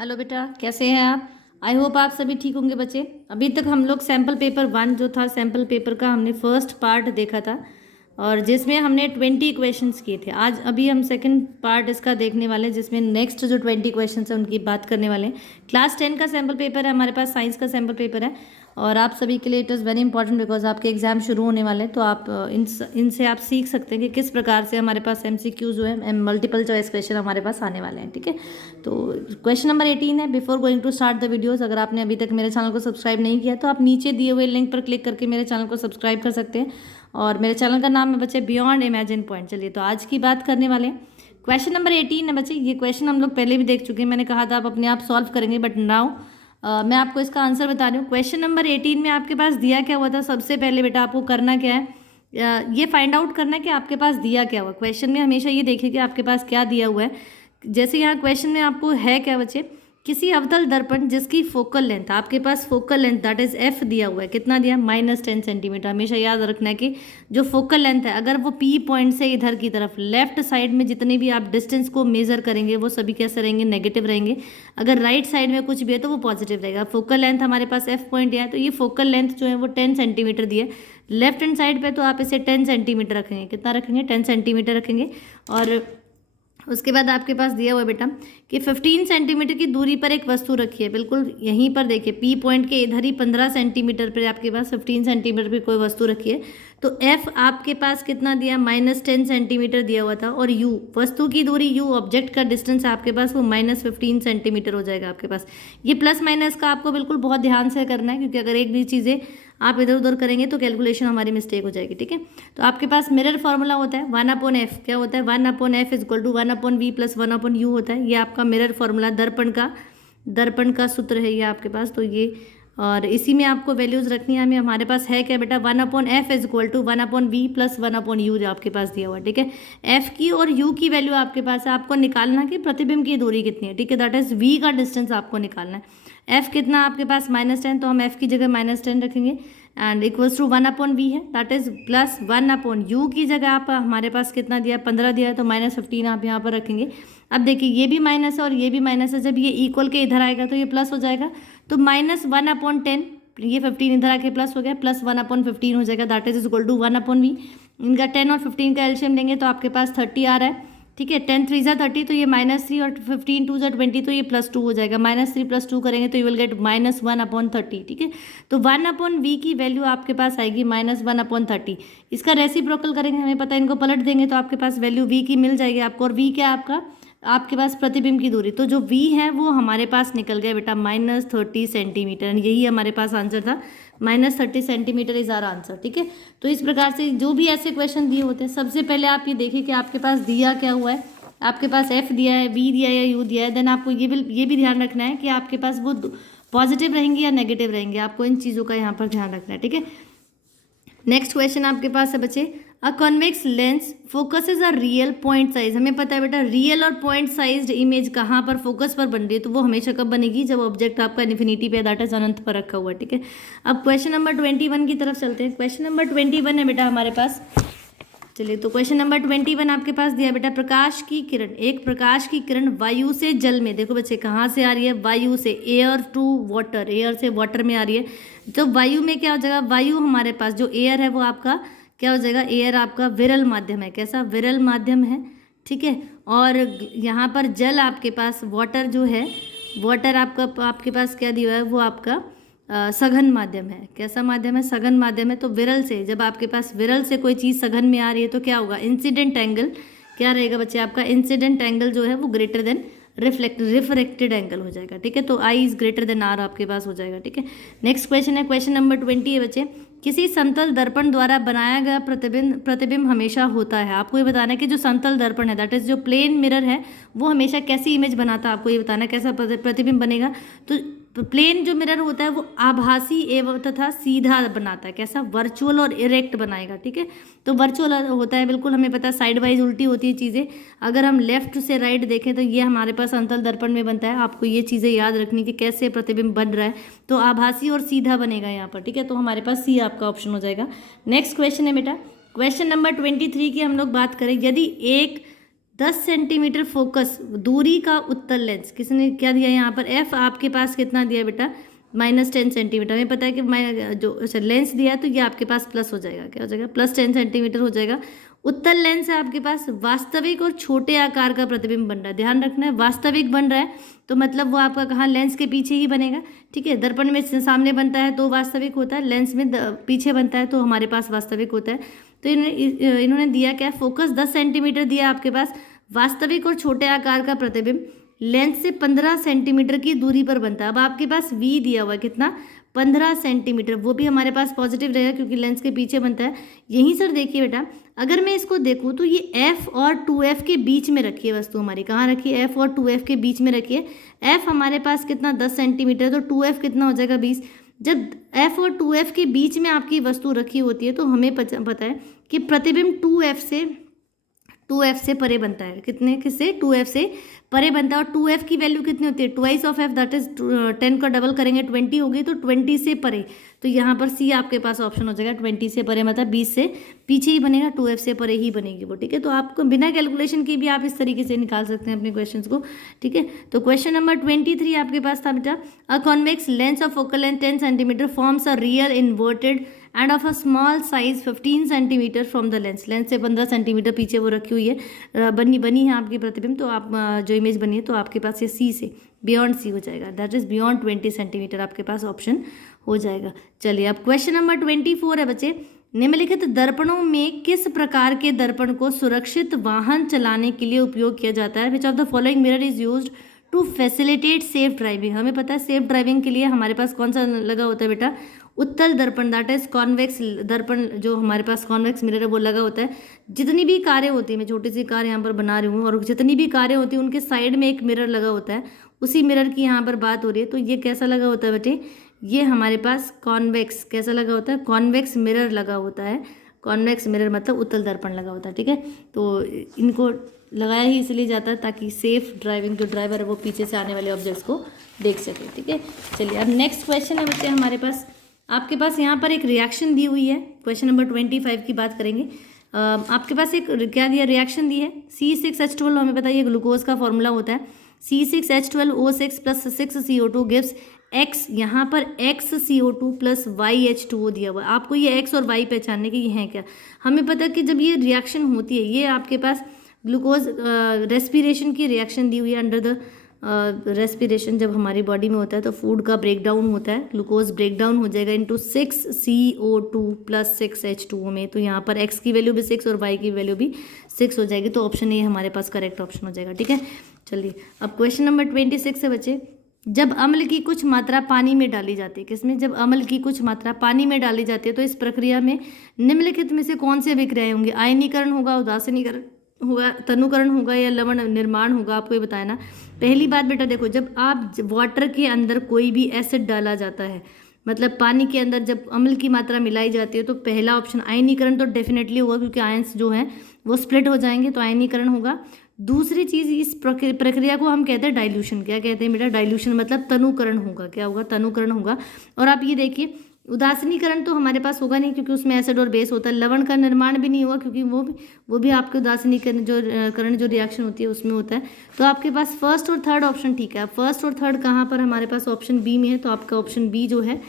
Hello बेटा, कैसे हैं आप? आई होप आप सभी ठीक होंगे बच्चे। अभी तक हम लोग सैम्पल पेपर 1 जो था, सैम्पल पेपर का हमने फर्स्ट पार्ट देखा था और जिसमें हमने 20 क्वेश्चंस किए थे। आज अभी हम सेकंड पार्ट इसका देखने वाले हैं, जिसमें नेक्स्ट जो 20 क्वेश्चंस हैं उनकी बात करने वाले हैं। क्लास 10 का सैम्पल पेपर है हमारे पास, साइंस का सैम्पल पेपर है और आप सभी के लिए it is very important because आपके एग्जाम शुरू होने वाले हैं। तो आप इनसे आप सीख सकते हैं कि किस प्रकार से हमारे पास MCQs जो है, मल्टीपल चॉइस क्वेश्चन हमारे पास आने वाले हैं। ठीक है, तो क्वेश्चन नंबर 18 है। Before going to start the videos, अगर आपने अभी तक मेरे चैनल को सब्सक्राइब नहीं किया तो आप नीचे दिए हुए लिंक पर क्लिक करके मेरे चैनल को सब्सक्राइब कर सकते हैं। और मेरे चैनल का नाम है बच्चे बियॉन्ड इमेजिन पॉइंट। चलिए, तो आज की बात करने वाले हैं क्वेश्चन नंबर 18 है बच्चे। ये क्वेश्चन हम लोग पहले भी देख चुके हैं, मैंने कहा था आप अपने आप सॉल्व करेंगे, बट नाउ मैं आपको इसका आंसर बता रही हूँ। क्वेश्चन नंबर 18 में आपके पास दिया क्या हुआ था? सबसे पहले बेटा आपको करना क्या है, ये फाइंड आउट करना है कि आपके पास दिया क्या हुआ। क्वेश्चन में हमेशा ये देखिए कि आपके पास क्या दिया हुआ है। जैसे यहाँ क्वेश्चन में आपको है क्या बच्चे, किसी अवतल दर्पण जिसकी फोकल लेंथ, आपके पास focal length that is F दिया हुआ है, कितना दिया? -10 सेंटीमीटर। हमेशा याद रखना है कि जो फोकल लेंथ है, अगर वो P पॉइंट से इधर की तरफ लेफ्ट साइड में जितने भी आप डिस्टेंस को मेजर करेंगे वो सभी कैसे रहेंगे? नेगेटिव रहेंगे। अगर राइट साइड में कुछ भी है तो वो पॉजिटिव रहेगा। फोकल लेंथ हमारे पास F पॉइंट है, तो ये फोकल लेंथ जो है वो 10 सेंटीमीटर दी है। लेफ्ट हैंड साइड पे तो आप इसे 10 सेंटीमीटर रखेंगे। कितना रखेंगे? 10 सेंटीमीटर रखेंगे। और उसके बाद आपके पास दिया हुआ है बेटा कि 15 सेंटीमीटर की दूरी पर एक वस्तु रखी है। बिल्कुल यहीं पर देखिए, P पॉइंट के इधर ही 15 सेंटीमीटर पर आपके पास 15 सेंटीमीटर पर कोई वस्तु रखी है। तो F आपके पास कितना दिया? -10 सेंटीमीटर दिया हुआ था। और U, वस्तु की दूरी, U ऑब्जेक्ट का डिस्टेंस आपके पास वो -15 सेंटीमीटर हो जाएगा आपके पास। ये प्लस माइनस का आपको बिल्कुल बहुत ध्यान से करना है, क्योंकि अगर एक भी चीज़ें आप इधर उधर करेंगे तो कैलकुलेशन हमारी मिस्टेक हो जाएगी। ठीक है, तो आपके पास मिरर फॉर्मूला होता है 1/f। क्या होता है? 1/f is equal to 1/v plus 1/u होता है। ये आपका मिरर फॉर्मूला, दर्पण का सूत्र है ये आपके पास। तो ये, और इसी में आपको वैल्यूज रखनी है हमें। हमारे पास है क्या बेटा? 1/f is equal to 1/v plus 1/u जो आपके पास दिया हुआ है। ठीक है, f की और u की वैल्यू आपके पास है। आपको निकालना कि प्रतिबिंब की दूरी कितनी है। ठीक है, दैट इज v का डिस्टेंस आपको निकालना है। f कितना आपके पास? -10, तो हम f की जगह -10 रखेंगे एंड इक्वल्स टू 1/v है, दैट इज प्लस 1/u की जगह आप हमारे पास कितना दिया? 15 दिया है, तो -15 आप यहाँ पर रखेंगे। अब देखिए, ये भी माइनस है और ये भी माइनस है। जब ये इक्वल के इधर आएगा तो ये प्लस हो जाएगा, तो -1/10, ये 15 इधर आके प्लस हो गया, प्लस 1/15 हो जाएगा, that is equal to 1/v। इनका 10 और 15 का एलसीएम लेंगे तो आपके पास 30 आ रहा है। ठीक है, 10 3 ज़ा 30, तो ये -3 और 15 2 ज़ा 20, तो ये +2 हो जाएगा। -3 + 2 करेंगे तो यू विल गेट -1/30। ठीक है, तो 1/v की वैल्यू आपके पास आएगी -1/30। इसका रेसिप्रोकल करेंगे, हमें पता है, इनको पलट देंगे तो आपके पास वैल्यू v की मिल जाएगी आपको। और v क्या आपका? आपके पास प्रतिबिंब की दूरी, तो जो v है वो हमारे पास निकल गया बेटा -30 सेंटीमीटर। यही हमारे पास आंसर था, -30 सेंटीमीटर इज आर आंसर। ठीक है, तो इस प्रकार से जो भी ऐसे क्वेश्चन दिए होते हैं, सबसे पहले आप ये देखिए कि आपके पास दिया क्या हुआ है। आपके पास f दिया है, v दिया है या u दिया है। देन आपको ये भी ध्यान रखना है कि आपके पास वो पॉजिटिव रहेंगे या नेगेटिव रहेंगे। आपको इन चीज़ों का यहाँ पर ध्यान रखना है। ठीक है, नेक्स्ट क्वेश्चन आपके पास है बच्चे, a convex lens focuses a real point size. हमें पता है बेटा, रियल और पॉइंट साइज्ड इमेज कहाँ पर फोकस पर बन रही है, तो वो हमेशा कब बनेगी? जब ऑब्जेक्ट आपका इन्फिनिटी पे, दैट इज अनंत पर रखा हुआ है। ठीक है, अब क्वेश्चन नंबर 21 की तरफ चलते हैं। क्वेश्चन नंबर 21 है बेटा हमारे पास। चलिए, तो क्वेश्चन नंबर 21 आपके पास दिया बेटा, प्रकाश की किरण, एक प्रकाश की किरण वायु से जल में, देखो बच्चे कहाँ से आ रही है? वायु से, एयर टू वाटर, एयर से वाटर में आ रही है। तो वायु में क्या हो जाएगा? वायु हमारे पास जो एयर है वो आपका क्या हो जाएगा? एयर आपका विरल माध्यम है। कैसा? विरल माध्यम है। ठीक है, और यहाँ पर जल आपके पास, वाटर जो है, वाटर आपके पास क्या दिया है? वो आपका सघन माध्यम है। कैसा माध्यम है? सघन माध्यम है। तो विरल से, जब आपके पास विरल से कोई चीज़ सघन में आ रही है तो क्या होगा? इंसिडेंट एंगल क्या रहेगा बच्चे? आपका इंसिडेंट एंगल जो है वो ग्रेटर देन रिफ्रेक्टेड एंगल हो जाएगा। ठीक है, तो I is greater than R आपके पास हो जाएगा। ठीक है, नेक्स्ट क्वेश्चन है, क्वेश्चन नंबर 20 है बच्चे, किसी समतल दर्पण द्वारा बनाया गया प्रतिबिंब हमेशा होता है। आपको ये बताना है कि जो समतल दर्पण है, दैट इज जो प्लेन मिरर है, वो हमेशा कैसी इमेज बनाता है। आपको ये बताना है कैसा प्रतिबिंब बनेगा। तो प्लेन जो मिरर होता है वो आभासी एवं तथा सीधा बनाता है। कैसा? वर्चुअल और इरेक्ट बनाएगा। ठीक है, तो वर्चुअल होता है, बिल्कुल हमें पता है, साइड वाइज उल्टी होती है चीज़ें। अगर हम लेफ्ट से राइट देखें तो ये हमारे पास समतल दर्पण में बनता है। आपको ये चीज़ें याद रखनी कि कैसे प्रतिबिंब बन रहा है। तो आभासी और सीधा बनेगा यहाँ पर। ठीक है, तो हमारे पास सी आपका ऑप्शन हो जाएगा। नेक्स्ट क्वेश्चन है बेटा, क्वेश्चन नंबर 23 की हम लोग बात करें, यदि एक 10 सेंटीमीटर फोकस दूरी का उत्तल लेंस, किसने क्या दिया यहाँ पर, एफ आपके पास कितना दिया बेटा, -10 सेंटीमीटर। हमें पता है कि मैं जो लेंस दिया है तो ये आपके पास प्लस हो जाएगा, क्या हो जाएगा, +10 सेंटीमीटर हो जाएगा। उत्तल लेंस है आपके पास, वास्तविक और छोटे आकार का प्रतिबिंब बन रहा है, ध्यान रखना है, वास्तविक बन रहा है तो मतलब वो आपका कहाँ, लेंस के पीछे ही बनेगा, ठीक है। दर्पण में सामने बनता है तो वास्तविक होता है, लेंस में पीछे बनता है तो हमारे पास वास्तविक होता है। तो इन्होंने दिया क्या, फोकस 10 सेंटीमीटर दिया आपके पास, वास्तविक और छोटे आकार का प्रतिबिंब लेंस से 15 सेंटीमीटर की दूरी पर बनता है। अब आपके पास V दिया हुआ है कितना, 15 सेंटीमीटर, वो भी हमारे पास पॉजिटिव रहेगा क्योंकि लेंस के पीछे बनता है। यहीं सर देखिए बेटा, अगर मैं इसको देखूँ तो ये F और 2F के बीच में रखी है वस्तु हमारी, कहाँ रखी है, F और 2F के बीच में रखी है। F हमारे पास कितना 10 सेंटीमीटर, तो 2F कितना हो जाएगा 20। जब F और 2F के बीच में आपकी वस्तु रखी होती है तो हमें पता है कि प्रतिबिंब 2F से परे बनता है, कितने, किससे, 2F से परे बनता है। और 2F की वैल्यू कितनी होती है, twice of F, that is 10 का डबल करेंगे 20 होगी, तो 20 से परे, तो यहाँ पर C आपके पास ऑप्शन हो जाएगा, 20 से परे मतलब 20 से पीछे ही बनेगा, 2F से परे ही बनेगी वो, ठीक है। तो आपको बिना कैलकुलेशन की भी आप इस तरीके से निकाल सकते हैं अपने क्वेश्चंस को, ठीक है। तो क्वेश्चन नंबर 23 आपके पास था बेटा, a convex lens of focal length 10 centimetre forms a real inverted end of a small size 15 centimetre from the lens, lens से 15 सेंटीमीटर पीछे वो रखी हुई है, बनी है आपकी प्रतिबिंब, तो आप जो इमेज बनी है तो आपके पास ये C से बियॉन्ड C हो जाएगा, दैट इज बियॉन्ड 20 सेंटीमीटर आपके पास ऑप्शन हो जाएगा। चलिए अब क्वेश्चन नंबर 24 है बच्चे, निम्नलिखित दर्पणों में किस प्रकार के दर्पण को सुरक्षित वाहन चलाने के लिए उपयोग किया जाता है, which of the following mirror is used to facilitate safe driving. हमें पता है सेफ ड्राइविंग के लिए हमारे पास कौन सा लगा होता है बेटा, उत्तल दर्पण, दैट इज कॉन्वेक्स दर्पण, जो हमारे पास कॉन्वेक्स मिरर है वो लगा होता है। जितनी भी कारें होती है, मैं छोटी सी कार यहाँ पर बना रही हूँ, और जितनी भी कारें होती हैं उनके साइड में एक मिरर लगा होता है, उसी मिरर की यहाँ पर बात हो रही है। तो ये कैसा लगा होता है बेटे, ये हमारे पास कॉन्वेक्स, कैसा लगा होता है, कॉन्वेक्स मिरर लगा होता है, कॉन्वेक्स मिरर मतलब उत्तल दर्पण लगा होता है, ठीक है। तो इनको लगाया ही इसलिए जाता है ताकि सेफ ड्राइविंग, जो ड्राइवर है वो पीछे से आने वाले ऑब्जेक्ट्स को देख सके, ठीक है। चलिए अब नेक्स्ट क्वेश्चन है बच्चे हमारे पास, आपके पास यहाँ पर एक रिएक्शन दी हुई है, क्वेश्चन नंबर 25 की बात करेंगे। आपके पास एक क्या दिया, रिएक्शन दी है, C6H12, हमें पता है ये ग्लूकोज का फॉर्मूला होता है, C6H12O6 + 6CO2 गिव्स X, यहाँ पर XCO2 + YH2O दिया हुआ है। आपको ये X और Y पहचानने के ये हैं क्या, हमें पता है कि जब ये रिएक्शन होती है, ये आपके पास ग्लूकोज रेस्पिरेशन की रिएक्शन दी हुई है, अंडर द रेस्पिरेशन जब हमारी बॉडी में होता है तो फूड का ब्रेकडाउन होता है, ग्लूकोज ब्रेकडाउन हो जाएगा इनटू 6CO2 + 6H2O में, तो यहाँ पर X की वैल्यू भी 6 और Y की वैल्यू भी 6 हो जाएगी, तो ऑप्शन ए हमारे पास करेक्ट ऑप्शन हो जाएगा, ठीक है। चलिए अब क्वेश्चन नंबर 26 है बच्चे, जब अम्ल की कुछ मात्रा पानी में डाली जाती है, किसमें, जब अम्ल की कुछ मात्रा पानी में डाली जाती है तो इस प्रक्रिया में निम्नलिखित में से कौन से अभिक्रियाएं होंगी, आयनीकरण होगा, उदासीनीकरण होगा, तनुकरण होगा या लवण निर्माण होगा, आपको ये बताया ना। पहली बात बेटा देखो, जब आप वाटर के अंदर कोई भी एसिड डाला जाता है, मतलब पानी के अंदर जब अम्ल की मात्रा मिलाई जाती है तो पहला ऑप्शन आयनीकरण तो डेफिनेटली होगा, क्योंकि आयंस जो हैं वो स्प्लिट हो जाएंगे, तो आयनीकरण होगा। दूसरी चीज़, इस प्रक्रिया को हम कहते हैं डाइल्यूशन, क्या कहते हैं बेटा, डाइल्यूशन मतलब तनुकरण होगा, क्या होगा, तनुकरण होगा। और आप ये देखिए उदासीनीकरण तो हमारे पास होगा नहीं क्योंकि उसमें एसिड और बेस होता है, लवण का निर्माण भी नहीं होगा क्योंकि वो भी आपके उदासीनीकरण जो रिएक्शन होती है उसमें होता है। तो आपके पास फर्स्ट और थर्ड ऑप्शन ठीक है, फर्स्ट और थर्ड कहाँ पर हमारे पास ऑप्शन बी में है, तो आपका ऑप्शन बी जो है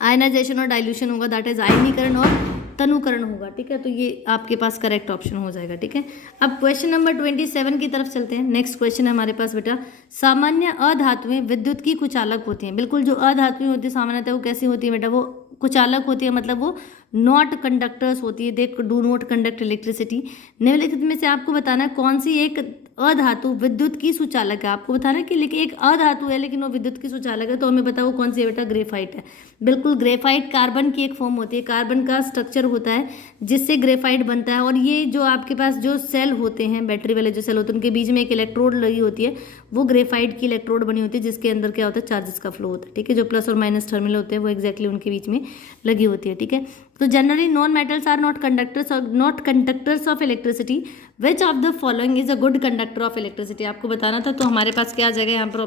आयनाइजेशन और डाइल्यूशन होगा, दैट इज आयनीकरण और तनुकरण होगा, ठीक है। तो ये आपके पास करेक्ट ऑप्शन हो जाएगा, ठीक है। अब क्वेश्चन नंबर 27 की तरफ चलते हैं। नेक्स्ट क्वेश्चन है हमारे पास बेटा, सामान्य अधातुएं विद्युत की कुचालक होती हैं। बिल्कुल, जो अधातुएं होती है सामान्यतः वो कैसी होती है बेटा, वो कुचालक होती है, मतलब वो नॉट कंडक्टर्स होती है, they do not conduct electricity. निम्नलिखित में से आपको बताना है कौन सी एक अधातु विद्युत की सुचालक है, आपको बताना कि लेकिन एक अधातु है लेकिन वो विद्युत की सुचालक है, तो हमें पता वो कौन सी है बेटा, ग्रेफाइट है। बिल्कुल, ग्रेफाइट कार्बन की एक फॉर्म होती है, कार्बन का स्ट्रक्चर होता है जिससे ग्रेफाइट बनता है। और ये जो आपके पास जो सेल होते हैं, बैटरी वाले जो सेल होते हैं, उनके बीच में एक इलेक्ट्रोड लगी होती है, वो ग्रेफाइट की इलेक्ट्रोड बनी होती है जिसके अंदर क्या होता है, चार्जेस का फ्लो होता है, ठीक है। जो प्लस और माइनस टर्मिनल होते हैं वो एक्जैक्टली उनके बीच में लगी होती है, ठीक है। तो generally non metals are not conductors of electricity, which of the following is a good conductor of electricity, आपको बताना था। तो हमारे पास क्या आ जाएगा यहाँ पर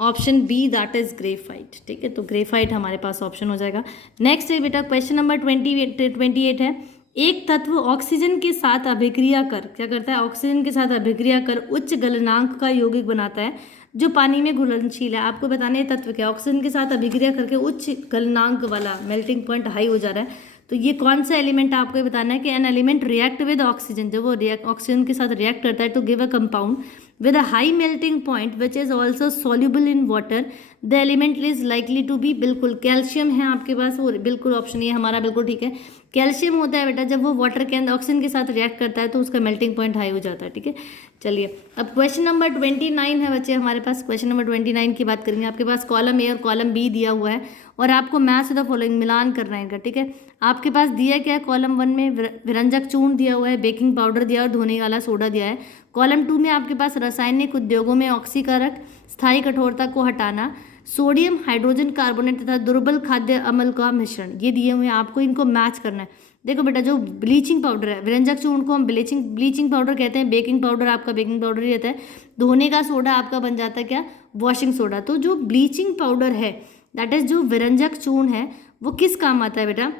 option B, that is graphite, ठीक है। तो ग्रेफाइट हमारे पास ऑप्शन हो जाएगा। नेक्स्ट है बेटा क्वेश्चन नंबर 28 है, एक तत्व ऑक्सीजन के साथ अभिक्रिया कर क्या करता है, ऑक्सीजन के साथ अभिक्रिया कर उच्च गलनांक का यौगिक बनाता है जो पानी में घुलनशील है। आपको बताने ये तत्व क्या, ऑक्सीजन के साथ अभिक्रिया करके उच्च गलनांक वाला, मेल्टिंग पॉइंट हाई हो जा रहा है, तो ये कौन सा एलिमेंट आपको ये बताना है कि an element react with oxygen, जब वो ऑक्सीजन के साथ रिएक्ट करता है तो give a compound with a high melting point which is also soluble in water, the element is likely to be, बिल्कुल कैल्शियम है आपके पास, वो बिल्कुल ऑप्शन ये हमारा बिल्कुल ठीक है। कैल्शियम होता है बेटा जब वो वाटर के अंदर ऑक्सीजन के साथ रिएक्ट करता है तो उसका मेल्टिंग पॉइंट हाई हो जाता है, ठीक है। चलिए अब क्वेश्चन नंबर 29 है बच्चे हमारे पास। क्वेश्चन नंबर 29 की बात करेंगे। आपके पास कॉलम ए और कॉलम बी दिया हुआ है और आपको मैच द फॉलोइंग, मिलान करना है इनका, ठीक है। आपके पास दिया क्या है, कॉलम 1 में विरंजक चूर्ण दिया हुआ है, बेकिंग पाउडर दिया और धोने वाला सोडा दिया है। कॉलम 2 में आपके पास रासायनिक उद्योगों में ऑक्सीकारक, स्थायी कठोरता को हटाना, सोडियम हाइड्रोजन कार्बोनेट तथा दुर्बल खाद्य अम्ल का मिश्रण, ये दिए हुए हैं, आपको इनको मैच करना है। देखो बेटा जो ब्लीचिंग पाउडर है, विरंजक चूर्ण को हम ब्लीचिंग पाउडर कहते हैं, बेकिंग पाउडर आपका बेकिंग पाउडर ही रहता है, धोने का सोडा आपका बन जाता है क्या, वॉशिंग सोडा। तो जो ब्लीचिंग पाउडर है दैट इज जो विरंजक चूर्ण है वो किस काम आता है बेटा,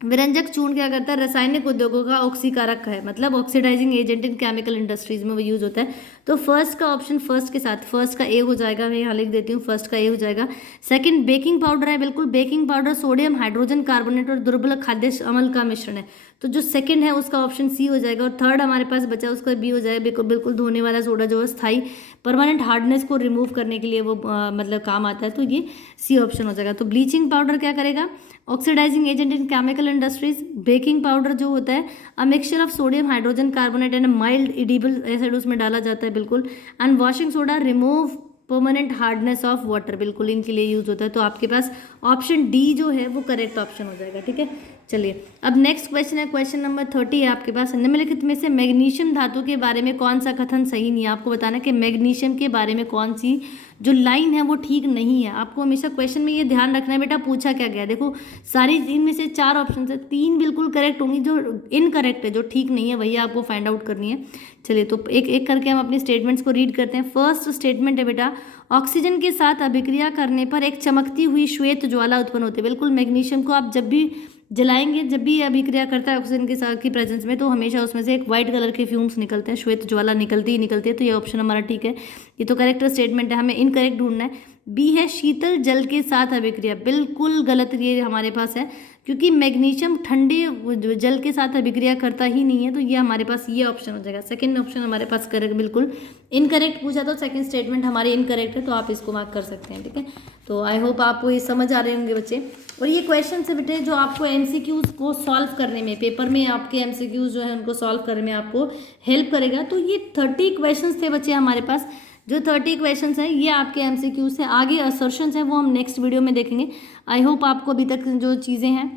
विरंजक चूर्ण क्या करता है, रासायनिक उद्योगों का ऑक्सीकारक है, मतलब oxidising agent in chemical industries में वो यूज होता है। तो फर्स्ट का ऑप्शन फर्स्ट के साथ, फर्स्ट का ए हो जाएगा, मैं यहाँ लिख देती हूँ, फर्स्ट का ए हो जाएगा। सेकंड बेकिंग पाउडर है, बिल्कुल baking powder sodium hydrogen carbonate और दुर्बल खाद्य अम्ल का मिश्रण है, तो जो सेकंड है उसका ऑप्शन सी हो जाएगा। और थर्ड हमारे पास बचा उसका बी हो जाएगा, बिल्कुल धोने वाला सोडा जो है स्थायी परमानेंट हार्डनेस को रिमूव करने के लिए वो मतलब काम आता है, तो ये सी ऑप्शन हो जाएगा। तो ब्लीचिंग पाउडर क्या करेगा, oxidising agent in chemical industries. Baking powder जो होता है a mixture of sodium hydrogen carbonate and mild edible acid उसमें डाला जाता है, बिल्कुल। And washing soda remove permanent hardness of water, बिल्कुल इनके लिए यूज होता है। तो आपके पास ऑप्शन डी जो है वो करेक्ट ऑप्शन हो जाएगा, ठीक है। चलिए अब नेक्स्ट क्वेश्चन है, क्वेश्चन नंबर 30 है आपके पास। निम्नलिखित में से मैग्नीशियम धातु के बारे में कौन सा कथन सही नहीं है। आपको बताना है कि मैग्नीशियम के बारे में कौन सी जो लाइन है वो ठीक नहीं है। आपको हमेशा क्वेश्चन में ये ध्यान रखना है बेटा पूछा क्या गया। देखो सारी इनमें से 4 ऑप्शन है, 3 बिल्कुल करेक्ट होंगी, जो इनकरेक्ट है जो ठीक नहीं है वही आपको फाइंड आउट करनी है। चलिए तो एक एक करके हम अपनी स्टेटमेंट्स को रीड करते हैं। फर्स्ट स्टेटमेंट है बेटा, ऑक्सीजन के साथ अभिक्रिया करने पर एक चमकती हुई श्वेत ज्वाला उत्पन्न होती है। बिल्कुल मैग्नीशियम को आप जब भी जलाएंगे, जब भी अभिक्रिया करता है ऑक्सीजन के साथ की प्रेजेंस में, तो हमेशा उसमें से एक वाइट कलर के फ्यूम्स निकलते हैं, श्वेत ज्वाला निकलती ही निकलती है। तो ये ऑप्शन हमारा ठीक है, ये तो करेक्ट स्टेटमेंट है। हमें इनकरेक्ट ढूंढना है। बी है शीतल जल के साथ अभिक्रिया, बिल्कुल गलत ये हमारे पास है, क्योंकि मैग्नीशियम ठंडे जल के साथ अभिक्रिया करता ही नहीं है। तो ये हमारे पास ये ऑप्शन हो जाएगा, सेकंड ऑप्शन हमारे पास करेक्ट, बिल्कुल इनकरेक्ट पूछा तो सेकंड स्टेटमेंट हमारे इनकरेक्ट है, तो आप इसको मार्क कर सकते हैं, ठीक है। तो आई होप आपको ये समझ आ रहे होंगे बच्चे। और ये क्वेश्चन से बेटे जो आपको एमसीक्यूज को सॉल्व करने में, पेपर में आपके एमसीक्यूज जो है उनको सॉल्व करने में आपको हेल्प करेगा। तो ये 30 क्वेश्चन थे बच्चे हमारे पास, जो 30 क्वेश्चंस हैं ये आपके एमसीक्यूज हैं। आगे असर्शंस हैं वो हम नेक्स्ट वीडियो में देखेंगे। आई होप आपको अभी तक जो चीज़ें हैं,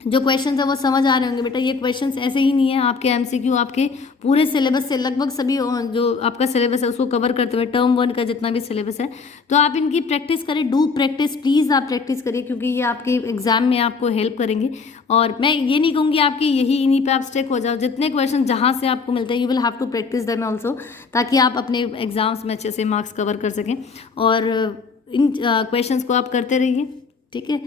जो क्वेश्चंस है वो समझ आ रहे होंगे बेटा। ये क्वेश्चंस ऐसे ही नहीं है, आपके एमसीक्यू आपके पूरे सिलेबस से लगभग सभी जो आपका सिलेबस है उसको कवर करते हुए, टर्म 1 का जितना भी सिलेबस है, तो आप इनकी प्रैक्टिस करें। डू प्रैक्टिस, प्लीज़ आप प्रैक्टिस करिए, क्योंकि ये आपके एग्जाम में आपको हेल्प करेंगे। और मैं ये नहीं कहूँगी आपकी यही इन्हीं पे आप स्टिक हो जाओ, जितने क्वेश्चन जहाँ से आपको मिलते हैं you will have to practise them also, ताकि आप अपने एग्जाम्स में अच्छे से मार्क्स कवर कर सकें। और इन क्वेश्चंस को आप करते रहिए, ठीक है।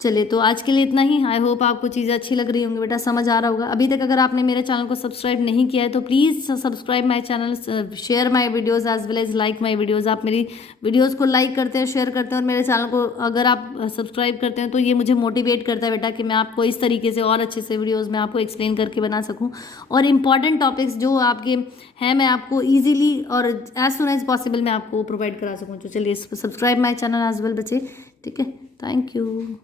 चलिए तो आज के लिए इतना ही। आई होप आपको चीज़ें अच्छी लग रही होंगी बेटा, समझ आ रहा होगा। अभी तक अगर आपने मेरे चैनल को सब्सक्राइब नहीं किया है तो please subscribe my channel, share my videos as well as like my videos. आप मेरी वीडियोस को लाइक करते हैं, शेयर करते हैं, और मेरे चैनल को अगर आप सब्सक्राइब करते हैं तो ये मुझे मोटिवेट करता है बेटा कि मैं आपको इस तरीके से और अच्छे से वीडियोज़ में आपको एक्सप्लेन करके बना सकूँ, और इंपॉर्टेंट टॉपिक्स जो आपके हैं मैं आपको ईजिली और एज सुन एज पॉसिबल मैं आपको प्रोवाइड करा सकूँ। तो चलिए subscribe my channel as well बच्चे, ठीक है। Thank you.